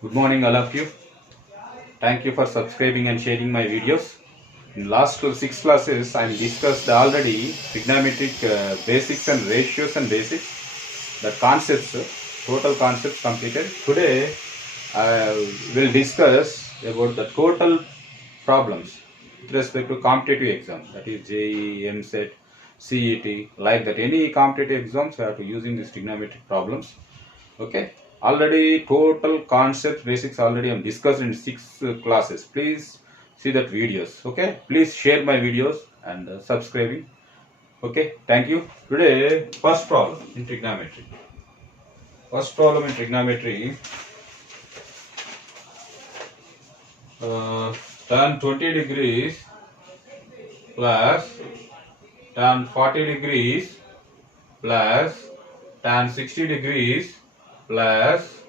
Good morning, all of you. Thank you for subscribing and sharing my videos. In last six classes, I discussed already trigonometric basics and ratios and basics. The concepts, total concepts completed. Today, I will discuss about the total problems with respect to competitive exams. That is JEE, MSET, CET, like that. Any competitive exams, you have to using these trigonometric problems. Okay, already total concepts basics already I'm discussed in six classes. Please see that videos. Okay, please share my videos and subscribing. Okay, thank you. Today first problem in trigonometry. First problem in trigonometry, uh, tan 20 degrees plus tan 40 degrees plus tan 60 degrees plus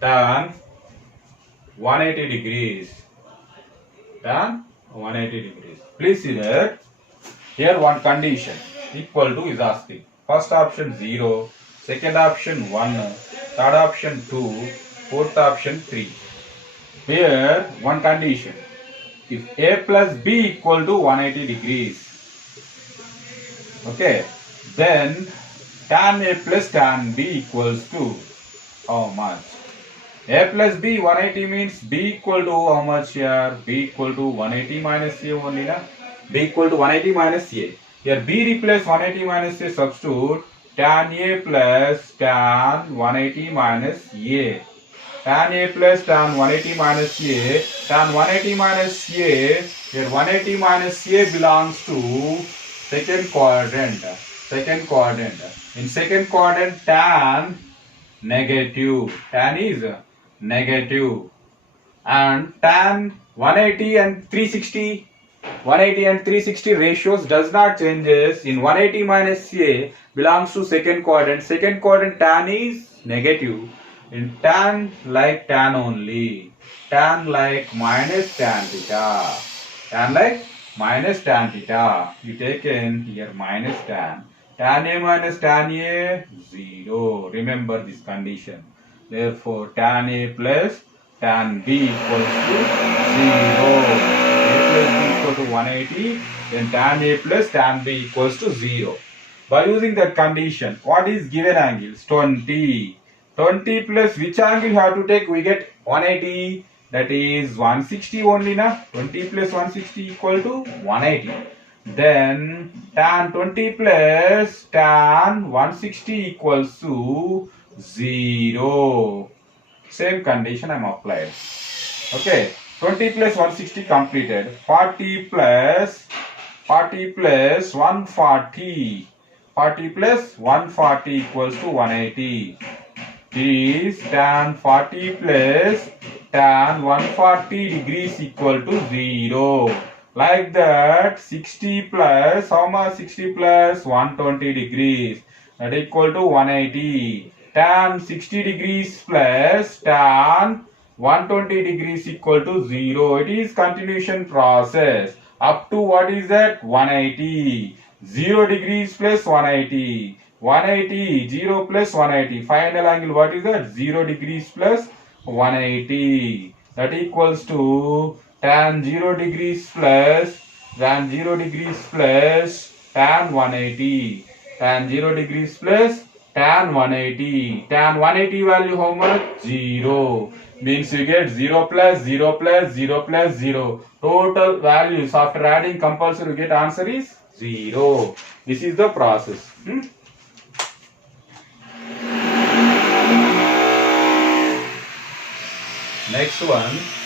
tan 180 degrees. Tan 180 degrees. Please see that here one condition equal to is asking. First option 0, second option 1, third option 2, fourth option 3. Here one condition. If A plus B equal to 180 degrees, okay, then tan A plus tan B equals to how much? A plus B 180 means B equal to how much here? B equal to 180 minus A only na? B equal to 180 minus A. Here B replace 180 minus A, substitute tan A plus tan 180 minus A. Tan A plus tan 180 minus A. Tan 180 minus A. Here 180 minus A belongs to second quadrant. Second quadrant. In second quadrant, tan negative. Tan is negative. And tan 180 and 360, 180 and 360 ratios does not changes. In 180 minus A belongs to second quadrant. Second quadrant tan is negative. In tan like tan only. Tan like minus tan theta. Tan like minus tan theta. You take in here minus tan. Tan A minus tan A 0. Remember this condition. Therefore, tan A plus tan B equals to 0. A plus B equal to 180. Then tan A plus tan B equals to 0. By using that condition, what is given angles? 20. 20 plus which angle you have to take? We get 180. That is 160 only na. 20 plus 160 equal to 180. Then tan 20 plus tan 160 equals to 0. Same condition I am applied. Okay, 20 plus 160 completed. 40 plus 140. 40 plus 140 equals to 180. Is tan 40 plus tan 140 degrees equal to 0. Like that, 60 plus, how much 60 plus 120 degrees, that equal to 180. Tan 60 degrees plus tan 120 degrees equal to 0. It is continuation process up to what is that? 180. 0 degrees plus 180. 180, 0 plus 180. Final angle what is that? 0 degrees plus 180. That equals to tan 0 degrees plus tan 0 degrees plus tan 180. Tan 0 degrees plus tan 180. Tan 180 value how much? 0. Means you get 0 plus 0 plus 0 plus 0. Total values after adding compulsory you get answer is 0. This is the process. Next one.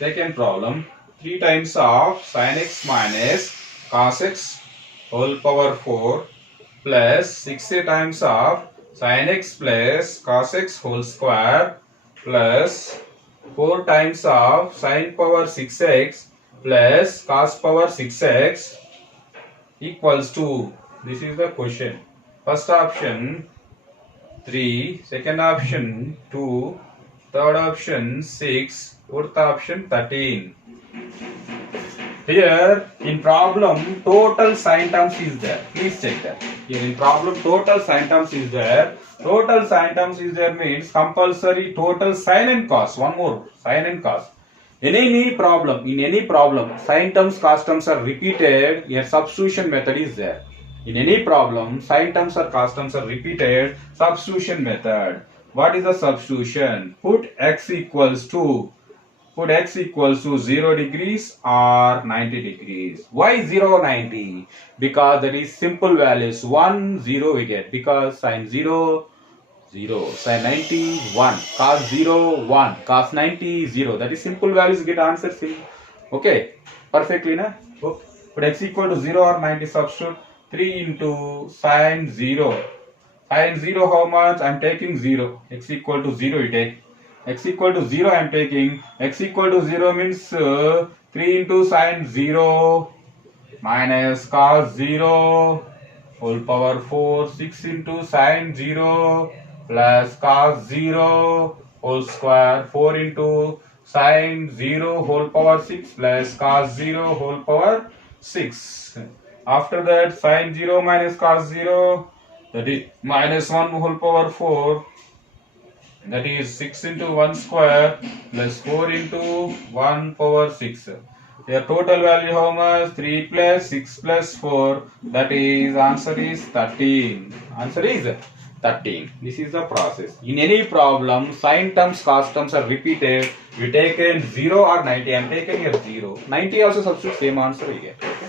Second problem. 3 times of sin x minus cos x whole power 4 plus 60 times of sin x plus cos x whole square plus 4 times of sin power 6x plus cos power 6x equals to. This is the question. First option 3, second option 2, third option 6, fourth option 13. Here in problem total sine terms is there. Please check that. Here in problem total sine terms is there. Total sine terms is there means compulsory total sine and cos. One more sine and cos. In any problem, sine terms, cos terms are repeated. Here substitution method is there. In any problem, sine terms or cos terms are repeated. Substitution method. What is the substitution? Put x equals to 0 degrees or 90 degrees. Why 0, 90? Because that is simple values. 1, 0 we get. Because sine 0, 0. Sine 90, 1. Cos 0, 1. Cos 90, 0. That is simple values, get answer. Okay. Perfectly, na? Okay. Put x equal to 0 or 90, substitute. 3 into sine 0. Sine 0 how much? I am taking 0. X equal to 0 you take. X equal to 0 I am taking. X equal to 0 means 3 into sine 0 minus cos 0 whole power 4. 6 into sine 0 plus cos 0 whole square. 4 into sine 0 whole power 6 plus cos 0 whole power 6. After that sine 0 minus cos 0, that is minus 1 whole power 4. That is 6 into 1 square plus 4 into 1 power 6. Their total value how much? 3 plus 6 plus 4. That is answer is 13. Answer is 13. This is the process. In any problem, sine terms, cos terms are repeated. You take in 0 or 90. I am taking here 0. 90 also substitute same answer we get. Okay.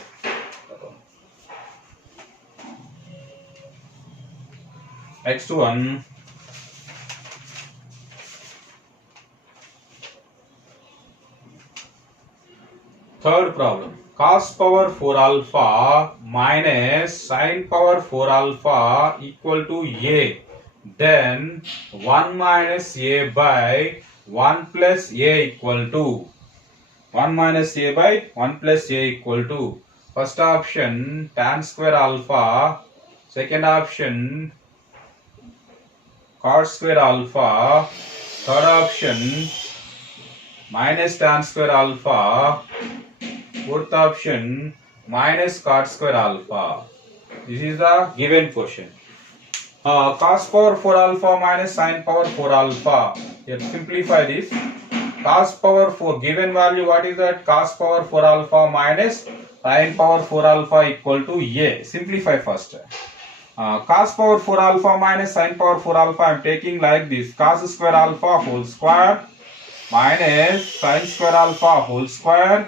Next one. Third problem. Cos power 4 alpha minus sin power 4 alpha equal to a. Then 1 minus a by 1 plus a equal to. 1 minus a by 1 plus a equal to. First option tan square alpha. Second option cot square alpha. Third option minus tan square alpha. Fourth option minus cot square alpha. This is the given question. Cos power 4 alpha minus sin power 4 alpha. Here simplify this. Cos power 4 given value, what is that? Cos power 4 alpha minus sin power 4 alpha equal to a. Simplify first. Cos power 4 alpha minus sin power 4 alpha I am taking like this. Cos square alpha whole square minus sin square alpha whole square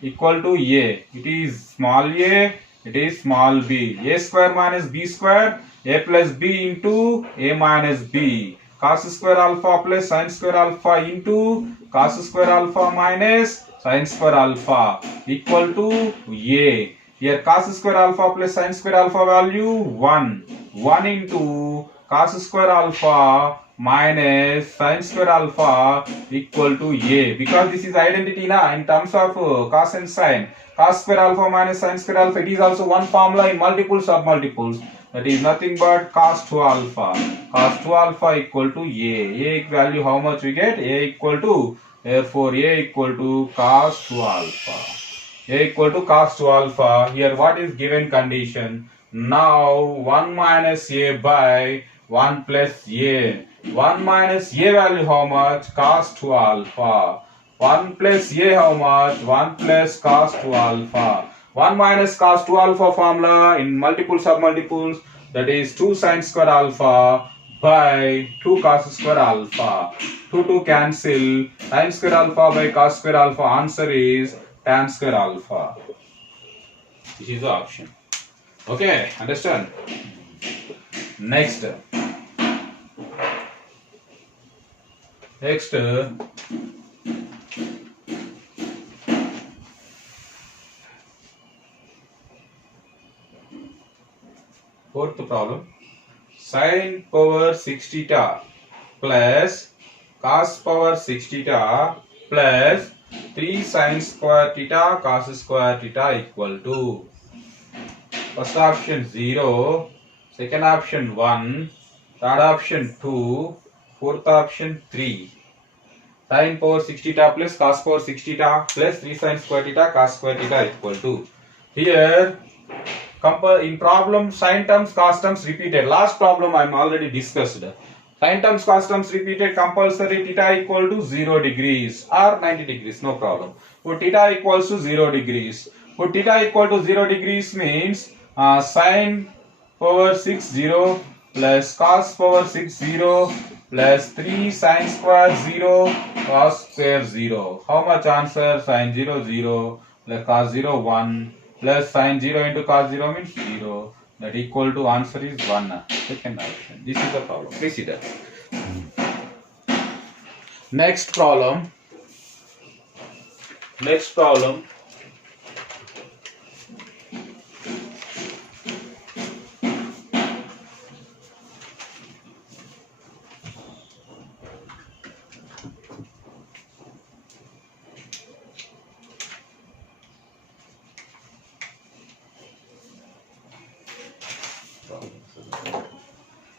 equal to a. It is small a, it is small b. A square minus b square, a plus b into a minus b. Cos square alpha plus sin square alpha into cos square alpha minus sin square alpha equal to a. Here cos square alpha plus sin square alpha value 1. 1 into cos square alpha minus sin square alpha equal to a. Because this is identity na in terms of cos and sin. Cos square alpha minus sin square alpha, it is also one formula in multiple submultiples. That is nothing but cos 2 alpha. Cos 2 alpha equal to a. A value how much we get? A equal to, therefore a equal to cos 2 alpha. A equal to cos 2 alpha. Here what is given condition? Now 1 minus a by 1 plus a. 1 minus a value how much? Cos 2 alpha. 1 plus a how much? 1 plus cos 2 alpha. 1 minus cos 2 alpha formula in multiple submultiples, that is 2 sin square alpha by 2 cos square alpha. 2 cancel. Sin square alpha by cos square alpha, answer is tan square alpha. This is the option. Okay, understand? Next, fourth problem. Sin power 6 theta plus cos power 6 theta plus 3 sin square theta cos square theta equal to. First option 0, second option 1, third option 2, fourth option 3. Sin power 6 theta plus cos power 6 theta plus 3 sin square theta cos square theta equal to. Here, in problem, sin terms, cos terms repeated. Last problem I am already discussed. Sin terms, cos terms repeated, compulsory theta equal to 0 degrees or 90 degrees, no problem. Put theta equals to 0 degrees. Put theta equal to 0 degrees means sin power 6 0 plus cos power 6 0 plus 3 sin square 0 cos square 0. How much answer? Sin 0 0 plus cos 0 1 plus sin 0 into cos 0 means 0. That equal to answer is 1. Second option. This is the problem. Please see that. Next problem. Next problem.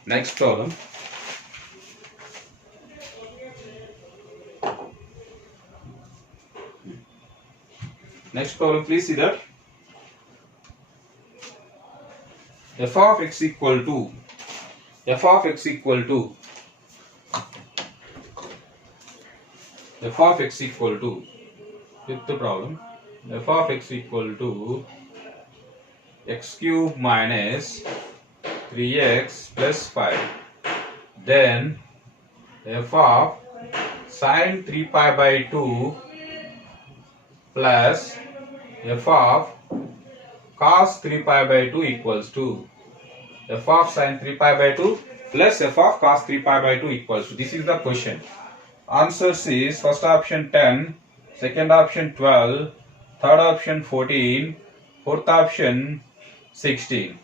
Next problem. Next problem, please see that. F of x equal to f of x equal to f of x equal to fifth problem. F of x equal to x cube minus 3x plus 5. Then f of sin 3 pi by 2 plus f of cos 3 pi by 2 equals to f of sin 3 pi by 2 plus f of cos 3 pi by 2 equals to. This is the question. Answers is first option 10, second option 12, third option 14, fourth option 16.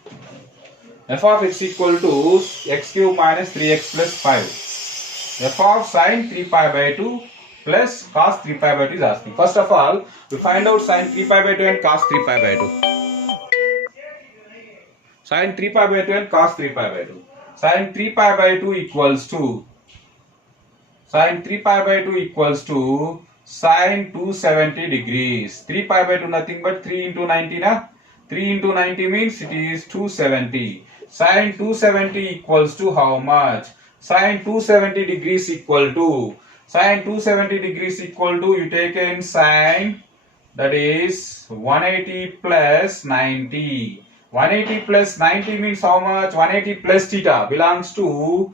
F of x equal to x cube minus 3x plus 5. F of sin 3 pi by 2 plus cos 3 pi by 2 is asking. First of all, we find out sin 3 pi by 2 and cos 3 pi by 2. Sin 3 pi by 2 and cos 3 pi by 2. Sin 3 pi by 2 equals to sin 3 pi by 2 equals to sin 270 degrees. 3 pi by 2 nothing but 3 into 90 na? 3 into 90 means it is 270. Sin 270 equals to how much? Sin 270 degrees equal to sin 270 degrees equal to you take in sin, that is 180 plus 90. 180 plus 90 means how much? 180 plus theta belongs to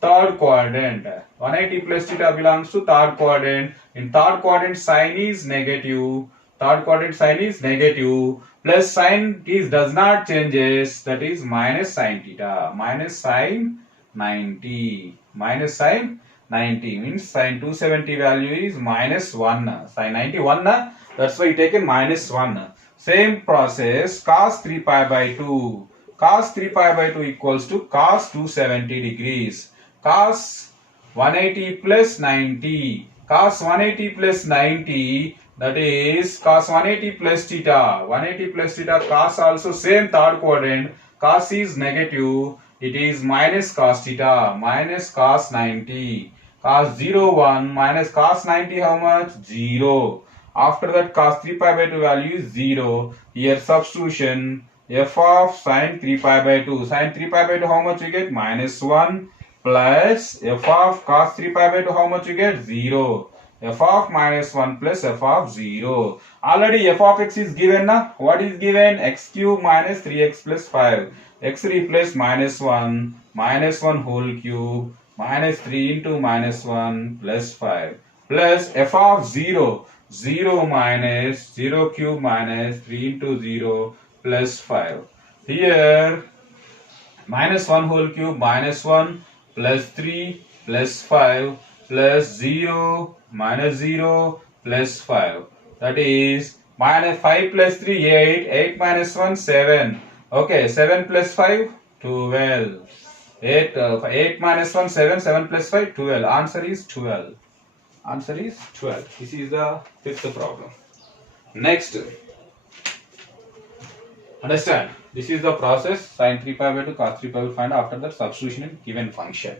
third quadrant. 180 plus theta belongs to third quadrant. In third quadrant sign is negative. Third quadrant sign is negative. Plus sign is does not changes. That is minus sin theta. Minus sin 90. Minus sin 90 means sin 270 value is minus 1. Sin 91. That's why you taken minus 1. Same process cos 3 pi by 2. Cos 3 pi by 2 equals to cos 270 degrees. Cos 180 plus 90. Cos 180 plus 90, that is cos 180 plus theta. 180 plus theta, cos also same third quadrant. Cos is negative. It is minus cos theta. Minus cos 90. Cos 0 1 minus cos 90 how much? 0. After that cos 3 pi by 2 value is 0. Here substitution f of sin 3 pi by 2. Sin 3 pi by 2 how much you get? Minus 1 plus f of cos 3 pi by 2 how much you get? 0. F of minus 1 plus f of 0. Already f of x is given na? What is given? X cube minus 3x plus 5. X replace minus 1 whole cube minus 3 into minus 1 plus 5 plus f of 0. 0 minus 0 cube minus 3 into 0 plus 5. Here minus 1 whole cube minus 1 plus 3 plus 5 plus 0 minus 0 plus 5. That is minus 5 plus 3 8. 8 minus 1 7. Okay, 7 plus 5 12. 8 minus 1 7. 7 plus 5 12. Answer is 12. Answer is 12. This is the fifth problem. Next. Understand? This is the process. Sin 3 pi by 2 cos 3 pi will find after the substitution in given function.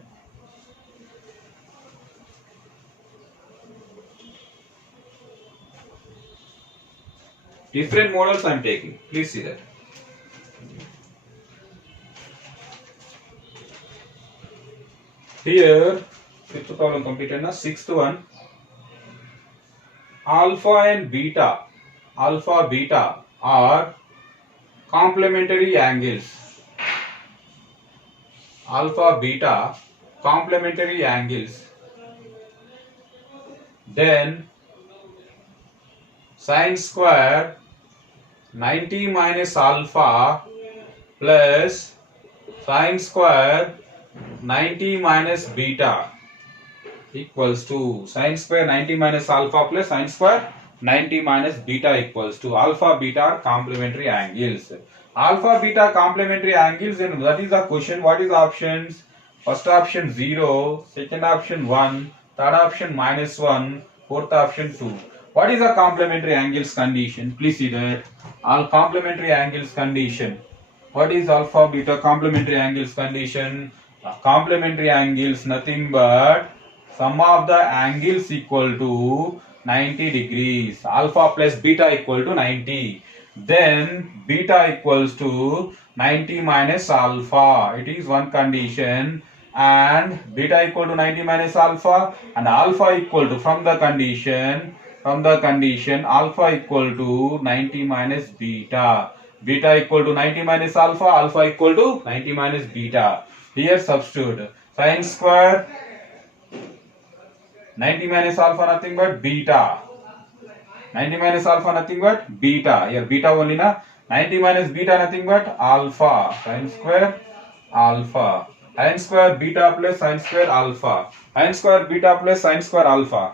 Different models I am taking. Please see that. Here, fifth problem completed now. Sixth one. Alpha and beta are complementary angles. Alpha beta complementary angles. Then sine square 90 minus alpha plus sine square 90 minus beta equals to sine square 90 minus alpha plus sine square 90 minus beta equals to alpha beta are complementary angles. Alpha beta complementary angles, and that is the question. What is the options? First option 0, second option 1, third option -1, fourth option 2. What is the complementary angles condition? Please see that. All complementary angles condition. What is alpha beta complementary angles condition? Complementary angles nothing but sum of the angles equal to 90 degrees. Alpha plus beta equal to 90. Then beta equals to 90 minus alpha. It is one condition. And beta equal to 90 minus alpha, and alpha equal to from the condition alpha equal to 90 minus beta. Beta equal to 90 minus alpha, alpha equal to 90 minus beta. Here substitute sine square 90 minus alpha nothing but beta. 90 minus alpha nothing but beta. Here beta only na. 90 minus beta nothing but alpha. Sine square alpha. Sine square beta plus sine square alpha. Sine square beta plus sine square alpha.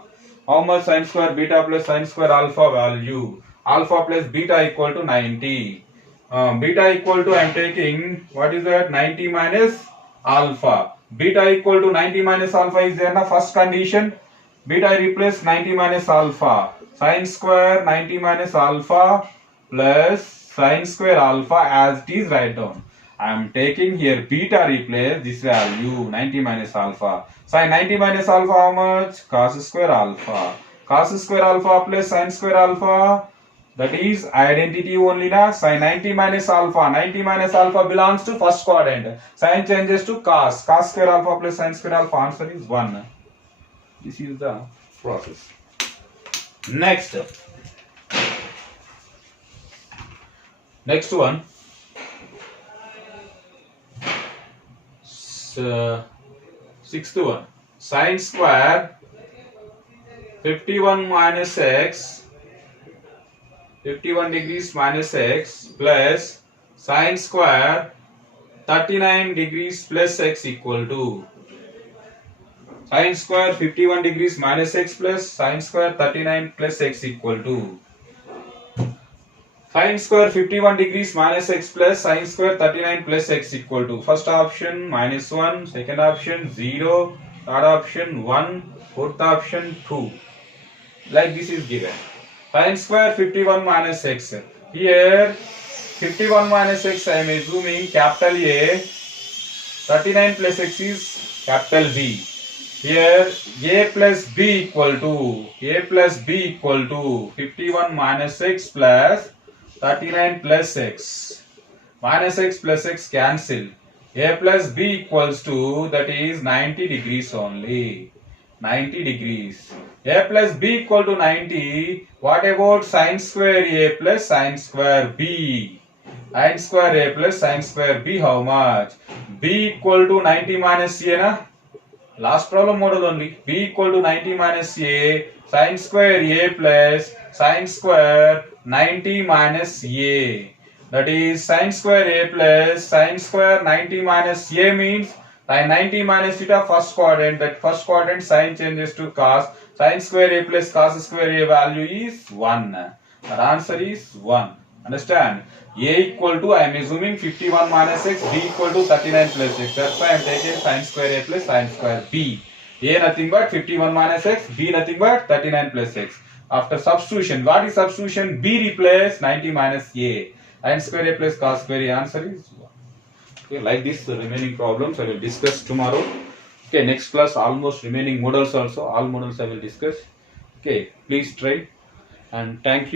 How much sine square beta plus sine square alpha value? Alpha plus beta equal to 90. Beta equal to, I am taking, what is that? 90 minus alpha. Beta equal to 90 minus alpha is there na first condition. Beta I replace 90 minus alpha. Sine square 90 minus alpha plus sine square alpha as it is write down. I am taking here beta replace this value 90 minus alpha. Sine 90 minus alpha how much? Cos square alpha. Cos square alpha plus sine square alpha, that is identity only na. Sine 90 minus alpha. 90 minus alpha belongs to first quadrant. Sine changes to cos. Cos square alpha plus sine square alpha. Answer is 1. This is the process. Next one. Sixth one. Sine square 51 minus x, 51 degrees minus x plus sine square 39 degrees plus x equal to sine square 51 degrees minus x plus sine square 39 plus x equal to sine square 51 degrees minus x plus sine square 39 plus x equal to first option -1, second option 0, third option 1, fourth option 2. Like this is given. Sine square 51 minus x. Here 51 minus x I am assuming capital A, 39 plus x is capital B. Here a plus b equal to 51 minus x plus 39 plus x. Minus x plus x cancel. A plus b equals to, that is 90 degrees only. 90 degrees. A plus b equal to 90. What about sine square a plus sine square b? Sine square a plus sine square b how much? B equal to 90 minus a na? Last problem model only. B equal to 90 minus a, sine square a plus sine square 90 minus a. That is sine square a plus sine square 90 minus a means sine 90 minus theta first quadrant. That first quadrant sine changes to cos. Sine square a plus cos square a value is 1. Our answer is 1. Understand? A equal to, I am assuming 51 minus x, b equal to 39 plus x. That's why I am taking sine square a plus sine square b. A nothing but 51 minus x, b nothing but 39 plus x. After substitution, what is substitution? B replace 90 minus a. Sine square a plus cos square a. Answer is 1. Okay, like this, the remaining problems I will discuss tomorrow. Okay, next class almost remaining models also. All models I will discuss. Okay, please try. And thank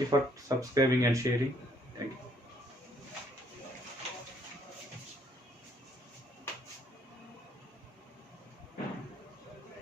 you for subscribing and sharing.